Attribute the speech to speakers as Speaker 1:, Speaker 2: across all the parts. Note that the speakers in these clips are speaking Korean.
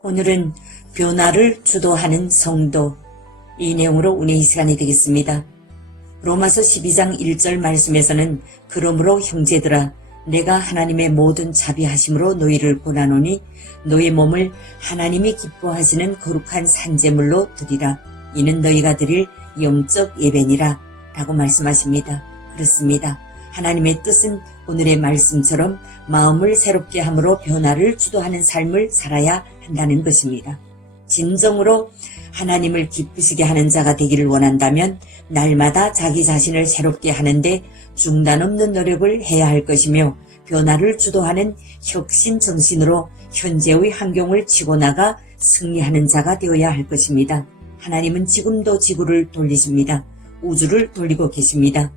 Speaker 1: 오늘은 변화를 주도하는 성도 이 내용으로 은혜의 시간이 되겠습니다. 로마서 12장 1절 말씀에서는 그러므로 형제들아 내가 하나님의 모든 자비하심으로 너희를 권하노니 너희 몸을 하나님이 기뻐하시는 거룩한 산재물로 드리라 이는 너희가 드릴 영적 예배니라 라고 말씀하십니다. 그렇습니다. 하나님의 뜻은 오늘의 말씀처럼 마음을 새롭게 함으로 변화를 주도하는 삶을 살아야 한다는 것입니다. 진정으로 하나님을 기쁘시게 하는 자가 되기를 원한다면 날마다 자기 자신을 새롭게 하는데 중단 없는 노력을 해야 할 것이며 변화를 주도하는 혁신 정신으로 현재의 환경을 치고 나가 승리하는 자가 되어야 할 것입니다. 하나님은 지금도 지구를 돌리십니다. 우주를 돌리고 계십니다.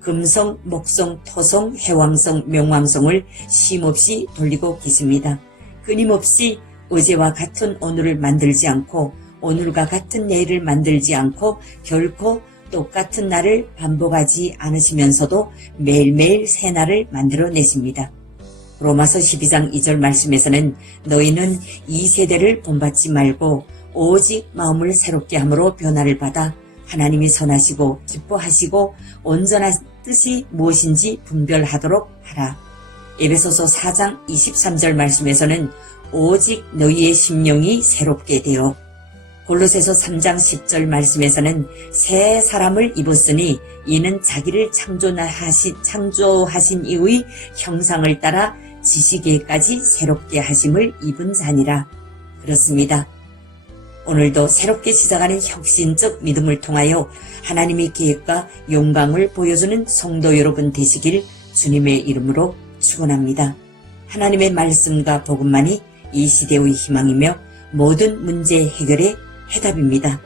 Speaker 1: 금성, 목성, 토성, 해왕성, 명왕성을 쉼없이 돌리고 계십니다. 끊임없이 어제와 같은 오늘을 만들지 않고 오늘과 같은 내일을 만들지 않고 결코 똑같은 날을 반복하지 않으시면서도 매일매일 새 날을 만들어내십니다. 로마서 12장 2절 말씀에서는 너희는 이 세대를 본받지 말고 오직 마음을 새롭게 함으로 변화를 받아 하나님이 선하시고 기뻐하시고 온전한 뜻이 무엇인지 분별하도록 하라. 에베소서 4장 23절 말씀에서는 오직 너희의 심령이 새롭게 되어 골로새서 3장 10절 말씀에서는 새 사람을 입었으니 이는 자기를 창조하신, 창조하신 이의 형상을 따라 지식에까지 새롭게 하심을 입은 자니라. 그렇습니다. 오늘도 새롭게 시작하는 혁신적 믿음을 통하여 하나님의 계획과 영광을 보여주는 성도 여러분 되시길 주님의 이름으로 축원합니다. 하나님의 말씀과 복음만이 이 시대의 희망이며 모든 문제 해결의 해답입니다.